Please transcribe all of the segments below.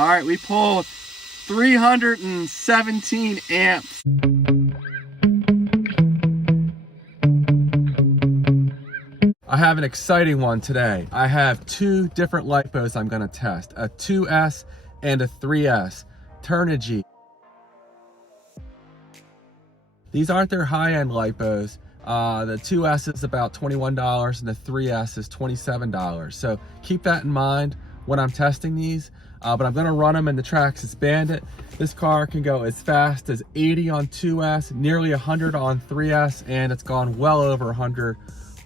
All right, we pulled 317 amps. I have an exciting one today. I have two different LIPOs I'm gonna test, a 2S and a 3S, Turnigy. These aren't their high-end LIPOs. The 2S is about $21 and the 3S is $27. So keep that in mind when I'm testing these. But I'm gonna run them in the Traxxas Bandit. This car can go as fast as 80 on 2S, nearly 100 on 3S, and it's gone well over 100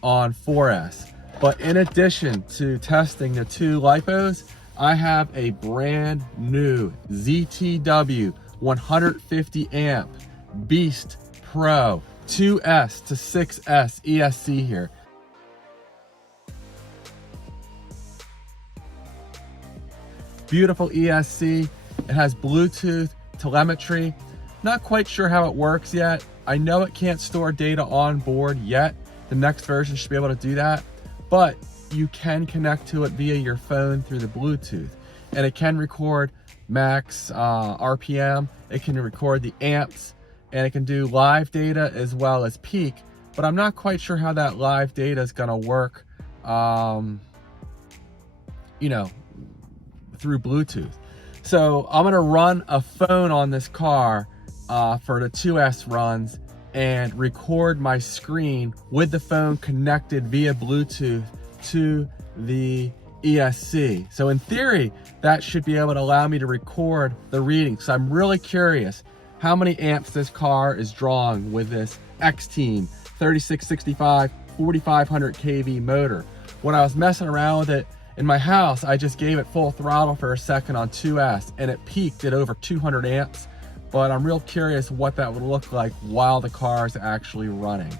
on 4S. But in addition to testing the two LIPOs, I have a brand new ZTW 150 amp Beast Pro 2S to 6S ESC here. Beautiful ESC. It has Bluetooth, telemetry. Not quite sure how it works yet. I know it can't store data on board yet. The next version should be able to do that, but you can connect to it via your phone through the Bluetooth, and it can record max RPM. It can record the amps, and it can do live data as well as peak, but I'm not quite sure how that live data is gonna work, you know, through Bluetooth. So I'm gonna run a phone on this car for the 2S runs and record my screen with the phone connected via Bluetooth to the ESC. So in theory, that should be able to allow me to record the readings. So I'm really curious how many amps this car is drawing with this XTeam 3665 4500 kV motor. When I was messing around with it in my house, I just gave it full throttle for a second on 2S and it peaked at over 200 amps. But I'm real curious what that would look like while the car is actually running.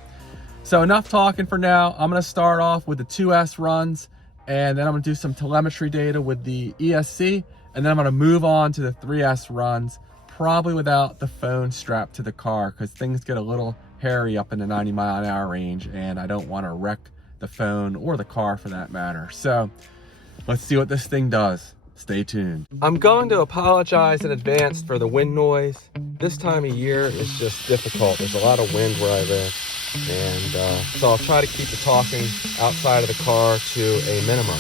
So enough talking for now. I'm gonna start off with the 2S runs, and then I'm gonna do some telemetry data with the ESC, and then I'm gonna move on to the 3S runs, probably without the phone strapped to the car, because things get a little hairy up in the 90-mile-an-hour range, and I don't wanna wreck the phone or the car for that matter. So let's see what this thing does. Stay tuned. I'm going to apologize in advance for the wind noise. This time of year is just difficult. There's a lot of wind where I live. And so I'll try to keep the talking outside of the car to a minimum.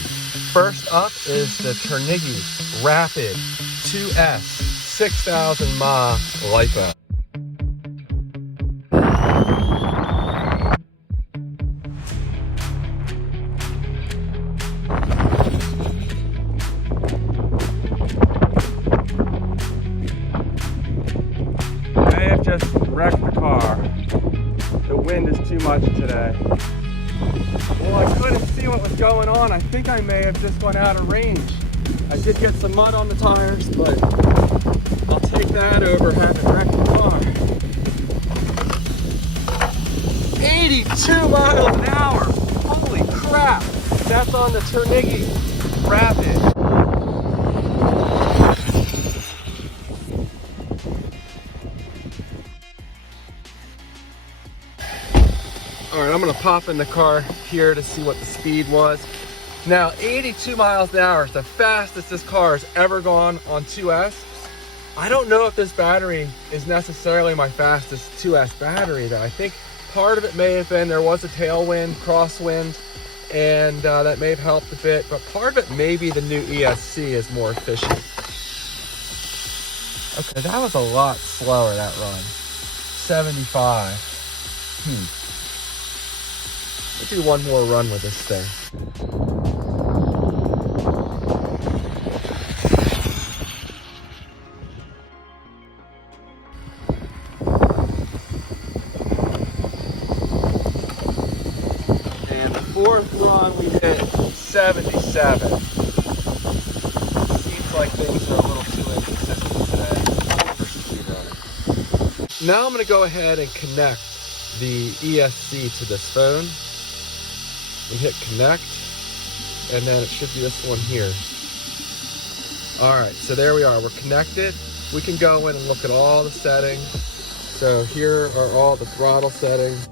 First up is the Turnigy Rapid 2S 6000 mAh LIPO. Wrecked the car. The wind is too much today. Well, I couldn't see what was going on. I think I may have just went out of range. I did get some mud on the tires, but I'll take that over having wrecked the car. 82 miles an hour. Holy crap. That's on the Turnigy Rapid. All right, I'm gonna pop in the car here to see what the speed was. Now, 82 miles an hour is the fastest this car has ever gone on 2S. I don't know if this battery is necessarily my fastest 2S battery though. I think part of it may have been there was a tailwind, crosswind, and that may have helped a bit, but part of it may be the new ESC is more efficient. Okay, that was a lot slower, that run. 75. Let's do one more run with this thing. And the fourth run we hit 77. Seems like things are a little too inconsistent today for speedrunning. Now I'm going to go ahead and connect the ESC to this phone. We hit connect, and then it should be this one here. All right, so there we are, we're connected. We can go in and look at all the settings. So here are all the throttle settings.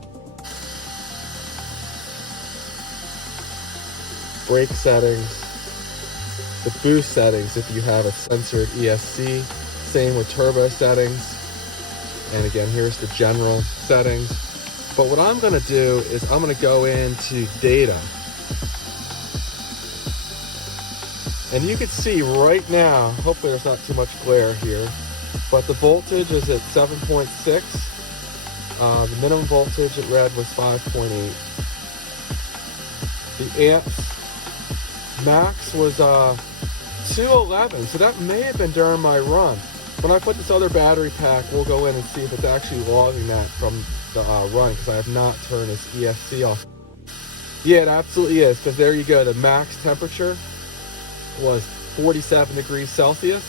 Brake settings. the boost settings if you have a censored ESC. Same with turbo settings. And again, here's the general settings. But what I'm gonna do is I'm gonna go into data. And you can see right now, hopefully there's not too much glare here, but the voltage is at 7.6. The minimum voltage it read was 5.8. The amps max was 211, so that may have been during my run. When I put this other battery pack, we'll go in and see if it's actually logging that from the run, because I have not turned this ESC off. Yeah, it absolutely is, because there you go, the max temperature was 47 degrees Celsius,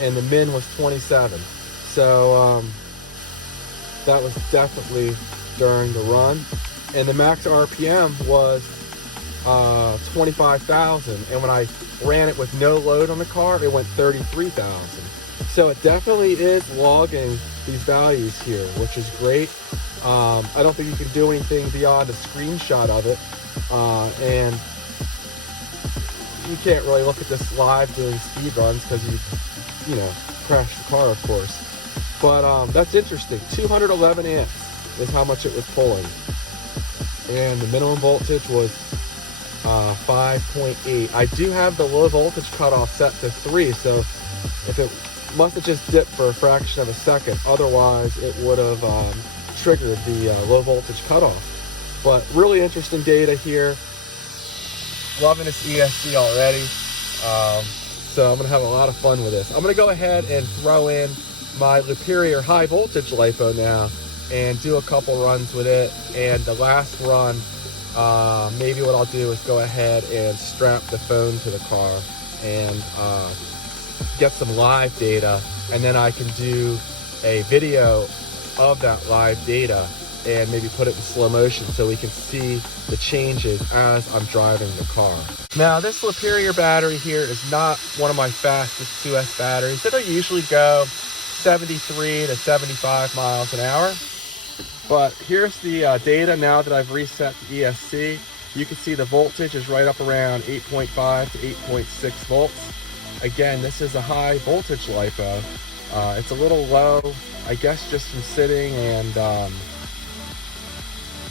and the min was 27. So that was definitely during the run. And the max RPM was 25,000, and when I ran it with no load on the car, it went 33,000. So it definitely is logging these values here, which is great. I don't think you can do anything beyond a screenshot of it, and you can't really look at this live doing speed runs because you know, crash the car, of course. But that's interesting. 211 amps is how much it was pulling, and the minimum voltage was 5.8. I do have the low voltage cutoff set to 3, so if it must have just dipped for a fraction of a second, otherwise it would have triggered the low voltage cutoff. But really interesting data here. Loving this ESC already. So I'm gonna have a lot of fun with this. I'm gonna go ahead and throw in my Liperior high voltage LIPO now and do a couple runs with it. And the last run, maybe what I'll do is go ahead and strap the phone to the car and get some live data, and then I can do a video of that live data and maybe put it in slow motion so we can see the changes as I'm driving the car. Now this Liperior battery here is not one of my fastest 2S batteries. It'll usually go 73 to 75 miles an hour. But here's the data now that I've reset the ESC. You can see the voltage is right up around 8.5 to 8.6 volts. Again, this is a high voltage LIPO. It's a little low, I guess, just from sitting, and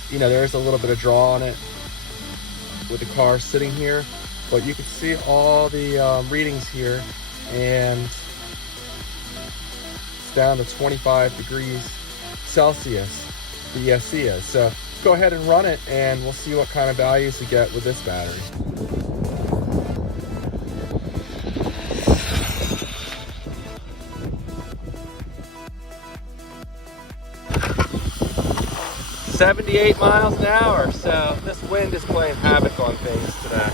you know, there's a little bit of draw on it with the car sitting here. But you can see all the readings here, and it's down to 25 degrees Celsius, the ESC is. So go ahead and run it, and we'll see what kind of values we get with this battery. $78 miles an hour, so this wind is playing havoc on things today.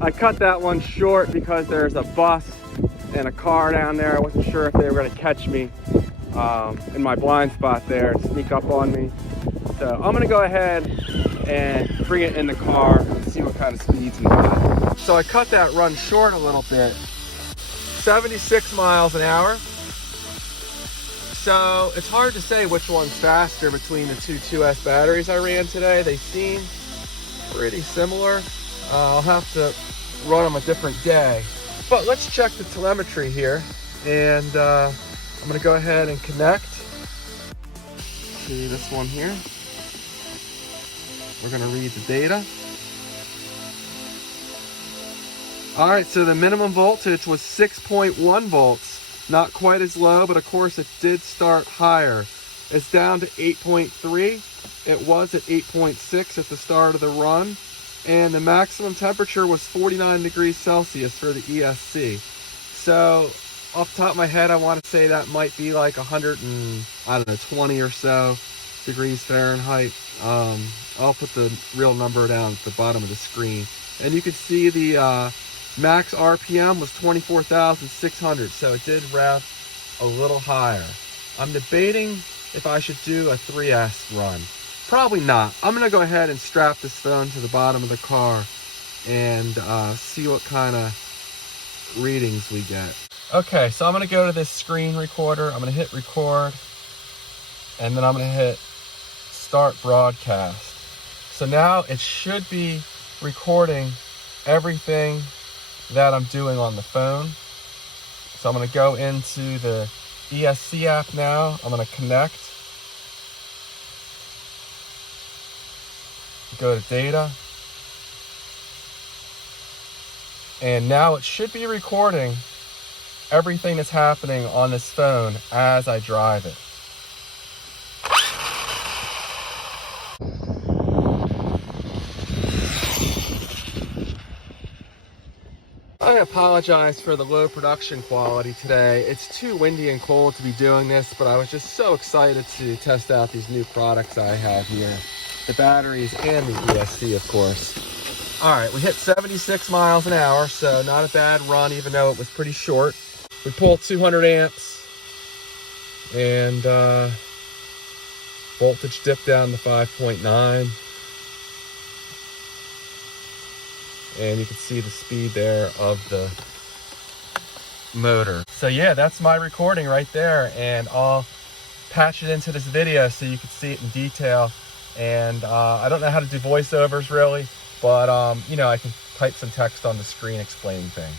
I cut that one short because there's a bus and a car down there. I wasn't sure if they were going to catch me in my blind spot there and sneak up on me. So I'm going to go ahead and bring it in the car and see what kind of speeds we got. So I cut that run short a little bit. 76 miles an hour. So it's hard to say which one's faster between the two 2S batteries I ran today. They seem pretty similar. I'll have to run them a different day. But let's check the telemetry here. And I'm gonna go ahead and connect. See this one here. We're gonna read the data. All right, so the minimum voltage was 6.1 volts. Not quite as low, but of course it did start higher. It's down to 8.3. It was at 8.6 at the start of the run. And the maximum temperature was 49 degrees Celsius for the ESC. So off the top of my head, I want to say that might be like 120 or so degrees Fahrenheit. I'll put the real number down at the bottom of the screen. And you can see the max RPM was 24,600, so it did rev a little higher. I'm debating if I should do a 3S run. Probably not. I'm gonna go ahead and strap this phone to the bottom of the car and see what kind of readings we get. Okay, so I'm gonna go to this screen recorder. I'm gonna hit record, and then I'm gonna hit start broadcast. So now it should be recording everything that I'm doing on the phone. So I'm going to go into the ESC app now. I'm going to connect. Go to data. And now it should be recording everything that's happening on this phone as I drive it. I apologize for the low production quality today. It's too windy and cold to be doing this, but I was just so excited to test out these new products I have here. The batteries and the ESC, of course. All right, we hit 76 miles an hour, so not a bad run, even though it was pretty short. We pulled 200 amps, and voltage dipped down to 5.9. And you can see the speed there of the motor. So yeah, that's my recording right there, and I'll patch it into this video so you can see it in detail. And I don't know how to do voiceovers really, but you know, I can type some text on the screen explaining things.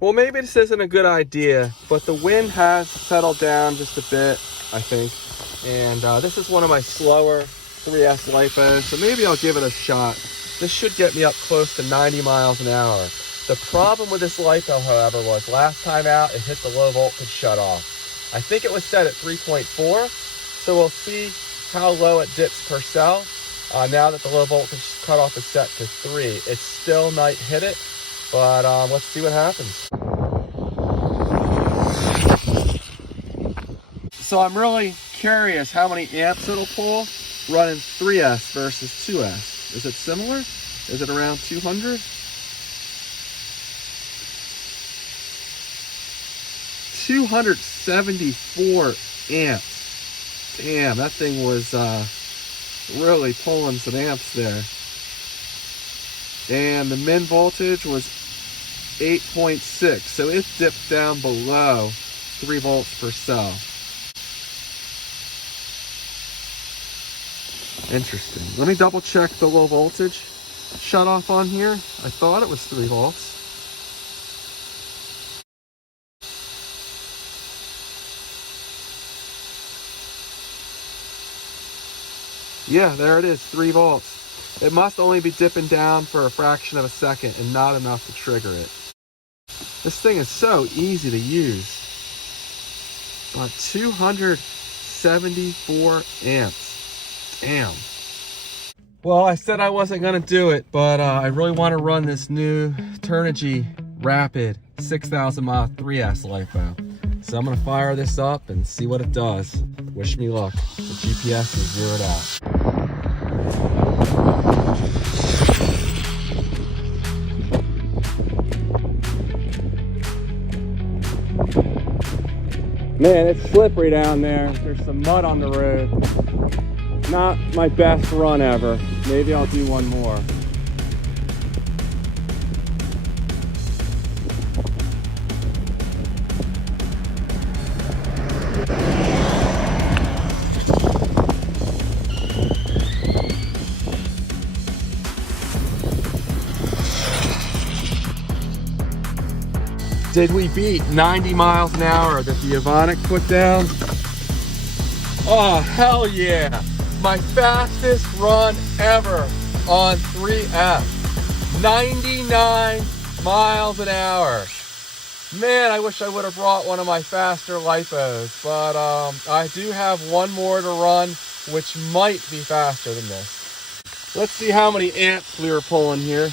Well, maybe this isn't a good idea, but the wind has settled down just a bit, I think. And this is one of my slower 3S LIPOs, so maybe I'll give it a shot. This should get me up close to 90 miles an hour. The problem with this LIPO, however, was last time out, it hit the low voltage shut off. I think it was set at 3.4, so we'll see how low it dips per cell. Now that the low voltage cutoff is set to 3, it still might hit it. But let's see what happens. So I'm really curious how many amps it'll pull running 3S versus 2S. Is it similar? Is it around 200? 274 amps. Damn, that thing was really pulling some amps there. And the min voltage was 8.6, so it dipped down below 3 volts per cell. Interesting. Let me double check the low voltage shut off on here. I thought it was 3 volts. Yeah, there it is, 3 volts. It must only be dipping down for a fraction of a second and not enough to trigger it. This thing is so easy to use. 274 amps. Damn. Well, I said I wasn't gonna do it, but I really want to run this new Turnigy Rapid 6,000 mile 3S LIPO. So I'm gonna fire this up and see what it does. Wish me luck. The GPS is zeroed out. Man, it's slippery down there. There's some mud on the road. Not my best run ever. Maybe I'll do one more. Did we beat 90 miles an hour that the Ovonic put down? Oh, hell yeah. My fastest run ever on 3S. 99 miles an hour. Man, I wish I would have brought one of my faster LIPOs, but I do have one more to run, which might be faster than this. Let's see how many amps we were pulling here.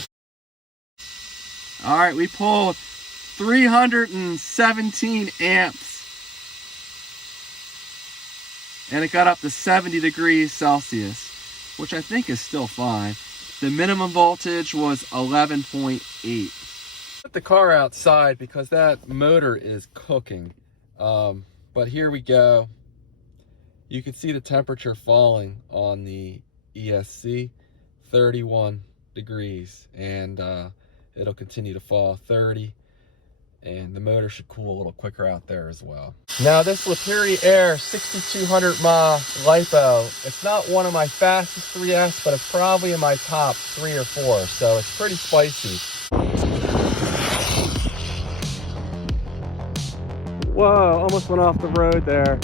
All right, we pulled 317 amps. And it got up to 70 degrees Celsius, which I think is still fine. The minimum voltage was 11.8. Put the car outside because that motor is cooking. But here we go. You can see the temperature falling on the ESC, 31 degrees, and it'll continue to fall 30. And the motor should cool a little quicker out there as well. Now this Liperior 6200 mile LIPO, it's not one of my fastest 3S, but it's probably in my top 3 or 4, so it's pretty spicy. Whoa, almost went off the road there.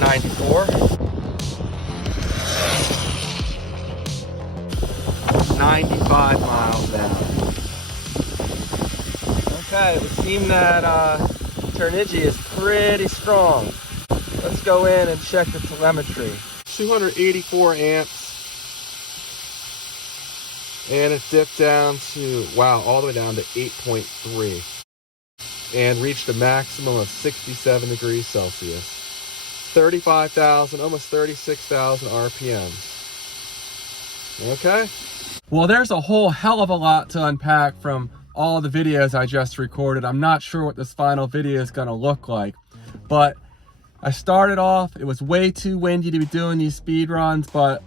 94. 95 miles an hour. Okay, it would seem that Turnigy is pretty strong. Let's go in and check the telemetry. 284 amps. And it dipped down to, wow, all the way down to 8.3. And reached a maximum of 67 degrees Celsius. 35,000, almost 36,000 RPMs. Okay. Well, there's a whole hell of a lot to unpack from all the videos I just recorded. I'm not sure what this final video is going to look like, but I started off, it was way too windy to be doing these speed runs, but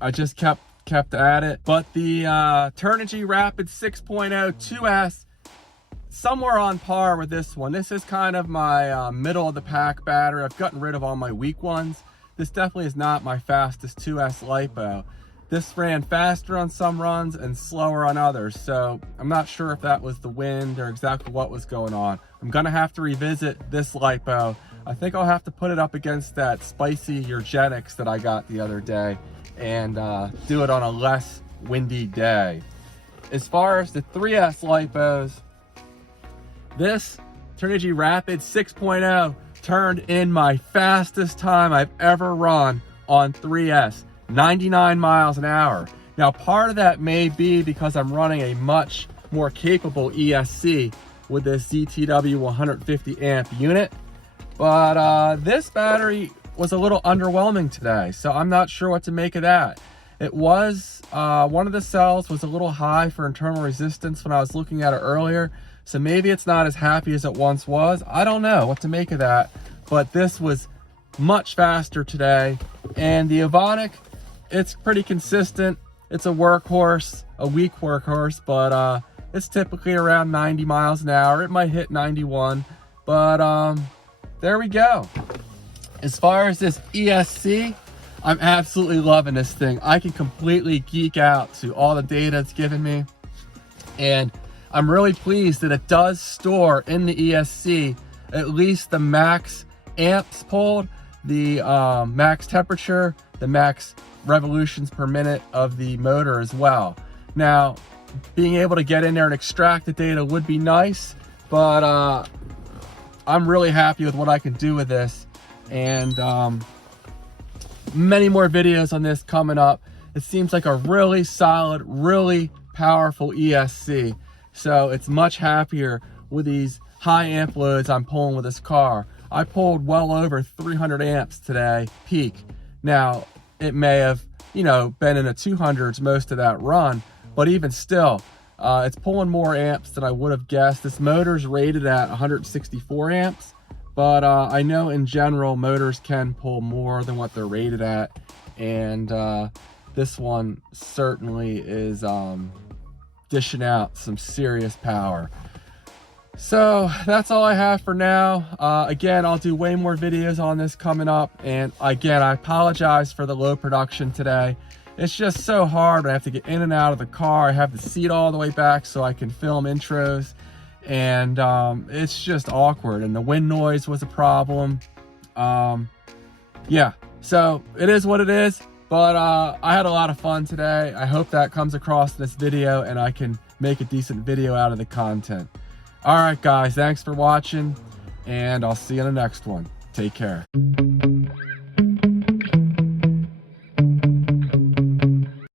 I just kept at it. But the Turnigy Rapid 6.0 2S, somewhere on par with this one. This is kind of my middle of the pack battery. I've gotten rid of all my weak ones. This definitely is not my fastest 2S LIPO. This ran faster on some runs and slower on others, so I'm not sure if that was the wind or exactly what was going on. I'm gonna have to revisit this LIPO. I think I'll have to put it up against that spicy Eurogenics that I got the other day and do it on a less windy day. As far as the 3S LIPOs, this Turnigy Rapid 6.0 turned in my fastest time I've ever run on 3S. 99 miles an hour. Now, part of that may be because I'm running a much more capable ESC with this ZTW 150 amp unit, but this battery was a little underwhelming today, so I'm not sure what to make of that. It was, one of the cells was a little high for internal resistance when I was looking at it earlier, so maybe it's not as happy as it once was. I don't know what to make of that, but this was much faster today. And the Ovonic, it's pretty consistent. It's a workhorse, a weak workhorse, but it's typically around 90 miles an hour. It might hit 91, but there we go. As far as this ESC, I'm absolutely loving this thing. I can completely geek out to all the data it's given me, and I'm really pleased that it does store in the ESC at least the max amps pulled, the max temperature, the max revolutions per minute of the motor as well. Now, being able to get in there and extract the data would be nice, but I'm really happy with what I can do with this, and many more videos on this coming up. It seems like a really solid, really powerful ESC, so it's much happier with these high amp loads I'm pulling with this car. I pulled well over 300 amps today, peak. Now, it may have, you know, been in the 200s most of that run, but even still, it's pulling more amps than I would have guessed. This motor's rated at 164 amps, but I know in general motors can pull more than what they're rated at, and this one certainly is dishing out some serious power. So that's all I have for now. Again, I'll do way more videos on this coming up, and again, I apologize for the low production today. It's just so hard. I have to get in and out of the car. I have the seat all the way back so I can film intros, and it's just awkward, and the wind noise was a problem. Yeah, so it is what it is, but I had a lot of fun today. I hope that comes across in this video and I can make a decent video out of the content. All right, guys, thanks for watching, and I'll see you in the next one. Take care.